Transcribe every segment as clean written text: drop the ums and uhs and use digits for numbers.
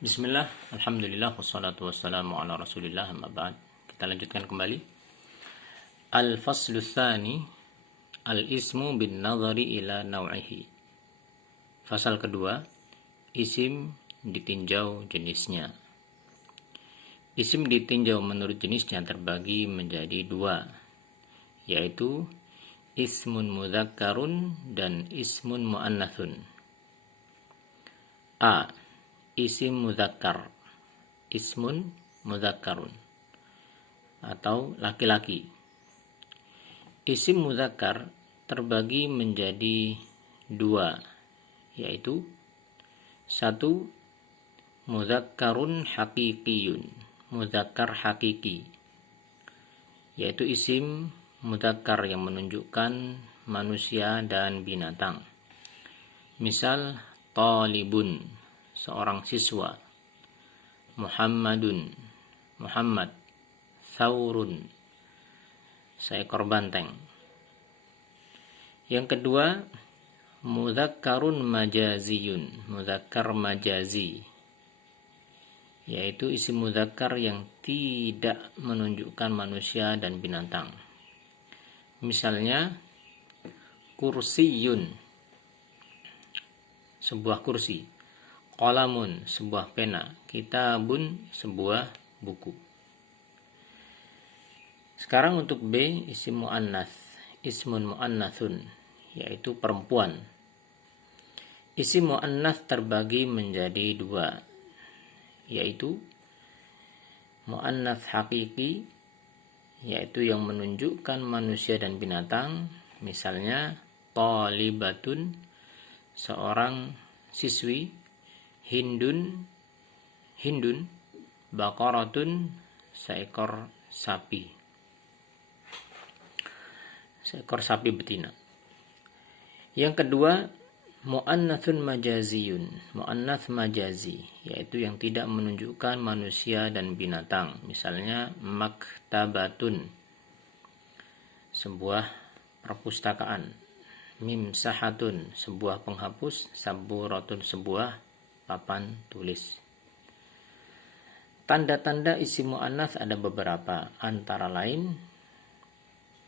Bismillah, alhamdulillah, wassalatu wassalamu ala rasulillah, amma ba'd. Kita lanjutkan kembali. Al-faslu tsani, al-ismu bin nazari ila naw'ihi. Fasal kedua, isim ditinjau jenisnya. Isim ditinjau menurut jenisnya terbagi menjadi dua, yaitu ismun mudzakkarun dan ismun muannatsun. A. Isim mudzakkar, ismun mudzakkarun, atau laki-laki. Isim mudzakkar terbagi menjadi dua, yaitu satu, mudzakkarun haqiqiyun, mudzakkar hakiki, yaitu isim mudzakkar yang menunjukkan manusia dan binatang. Misal, talibun, seorang siswa. Muhammadun, Muhammad. Thaurun, seekor banteng. Yang kedua, mudzakkarun majaziyun, mudzakkar majazi, yaitu isim mudzakkar yang tidak menunjukkan manusia dan binatang. Misalnya, kursiyun, sebuah kursi. Qalamun, sebuah pena. Kitabun, sebuah buku. Sekarang untuk B, isim muannats, ismun muannatsun, yaitu perempuan. Isim muannats terbagi menjadi dua, yaitu muannats hakiki, yaitu yang menunjukkan manusia dan binatang. Misalnya, talibatun, seorang siswi. Hindun, baqaratun, seekor sapi betina. Yang kedua, muannatsun majaziyun, muannats majazi, yaitu yang tidak menunjukkan manusia dan binatang. Misalnya, maktabatun, sebuah perpustakaan. Mimsahatun, sebuah penghapus. Saburatun, sebuah papan tulis. Tanda-tanda isim muannats ada beberapa, antara lain,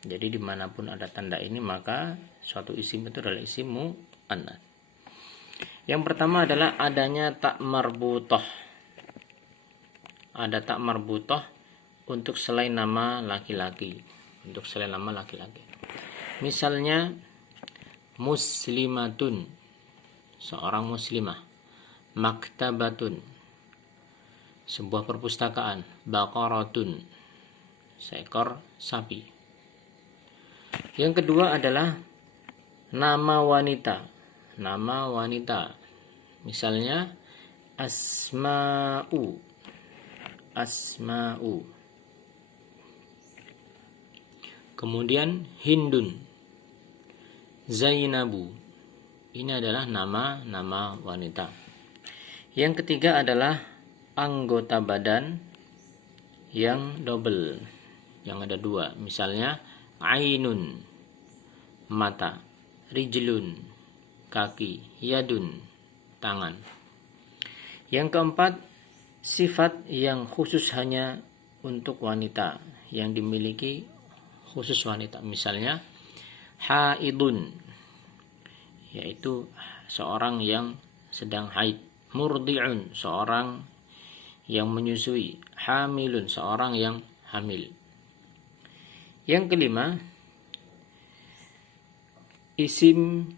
jadi dimanapun ada tanda ini maka suatu isim itu adalah isim muannats. Yang pertama adalah adanya tak marbutah. Ada tak marbutah untuk selain nama laki-laki. Misalnya, muslimatun, seorang muslimah. Maktabatun, sebuah perpustakaan. Baqaratun, seekor sapi. Yang kedua adalah nama wanita. Misalnya, asma'u. Kemudian hindun, zainabu. Ini adalah nama wanita. Yang ketiga adalah anggota badan yang double, yang ada dua. Misalnya, ainun, mata. Rijlun, kaki. Yadun, tangan. Yang keempat, sifat yang khusus hanya untuk wanita, yang dimiliki khusus wanita. Misalnya, haidun, yaitu seorang yang sedang haid. Murdi'un, seorang yang menyusui. Hamilun, seorang yang hamil. Yang kelima, isim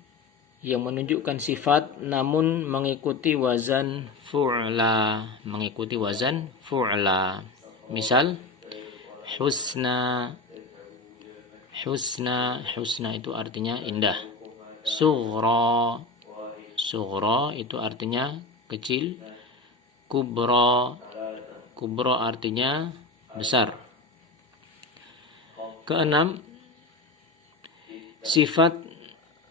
yang menunjukkan sifat namun mengikuti wazan fu'la. Misal, husna itu artinya indah. Sughra itu artinya kecil. Kubra artinya besar. Keenam, sifat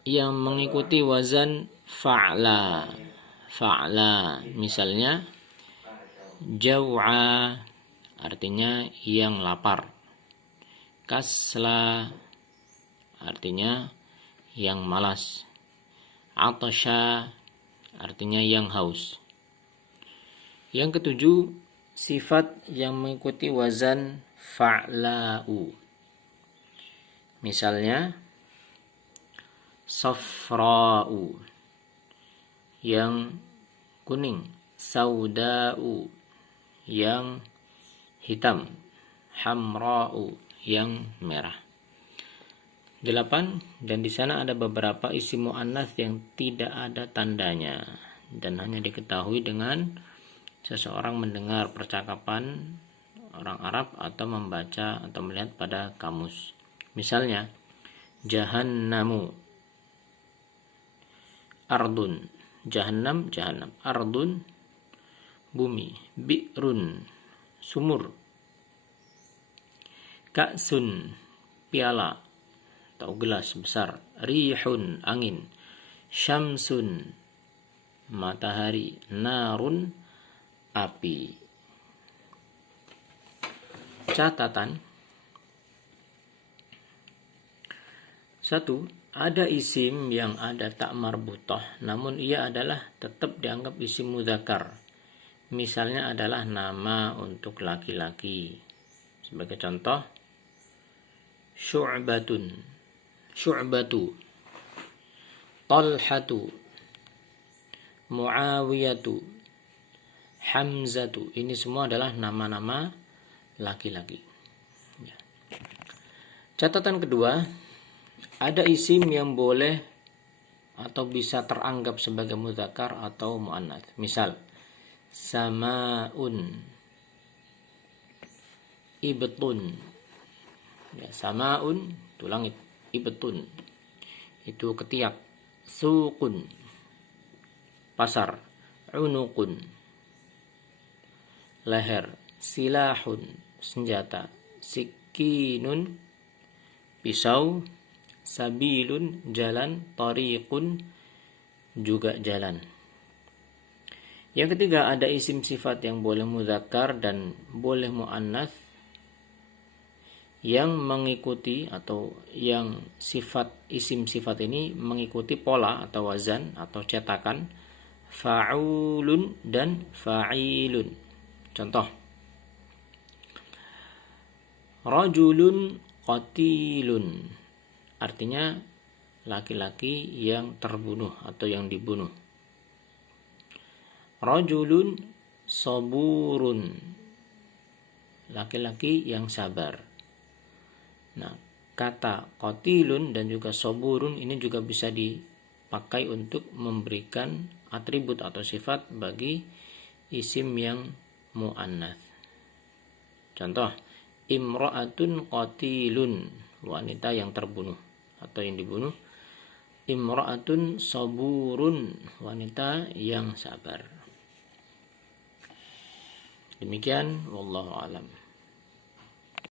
yang mengikuti wazan fa'la. Misalnya, jau'a artinya yang lapar. Kasla artinya yang malas. Atasha artinya yang haus. Yang ketujuh, sifat yang mengikuti wazan fa'la'u. Misalnya safra'u, yang kuning, sauda'u, yang hitam, hamra'u, yang merah. 8. Dan di sana ada beberapa isim muannats yang tidak ada tandanya dan hanya diketahui dengan seseorang mendengar percakapan orang Arab atau membaca atau melihat pada kamus. Misalnya jahannamu, ardun, jahannam, jahannam, ardun, bumi, bi'run, sumur, ka'sun, piala atau gelas besar, rihun, angin, syamsun, matahari, narun, api. Catatan 1. Ada isim yang ada tak marbutah, namun ia adalah tetap dianggap isim mudzakkar. Misalnya adalah nama untuk laki-laki. Sebagai contoh, syu'batun, syu'batu, talhatu, muawiyatu, hamzatu. Ini semua adalah nama-nama laki-laki. Catatan kedua, ada isim yang boleh atau bisa teranggap sebagai mudzakkar atau muannats. Misal samaun, ibtun. Ya, samaun itu langit, ibtun itu ketiak, suqun pasar, unuqun leher, silahun senjata, sikinun pisau, sabilun jalan, tariqun juga jalan. Yang ketiga, ada isim sifat yang boleh mudzakkar dan boleh muannats yang mengikuti atau yang sifat isim sifat ini mengikuti pola atau wazan atau cetakan fa'ulun dan fa'ilun. Contoh, rajulun qatilun, artinya laki-laki yang terbunuh atau yang dibunuh. Rajulun saburun, laki-laki yang sabar. Nah, kata qatilun dan juga saburun ini juga bisa dipakai untuk memberikan atribut atau sifat bagi isim yang muannats. Contoh, imra'atun qatilun, wanita yang terbunuh atau yang dibunuh. Imra'atun saburun, wanita yang sabar. Demikian, wallahu a'lam.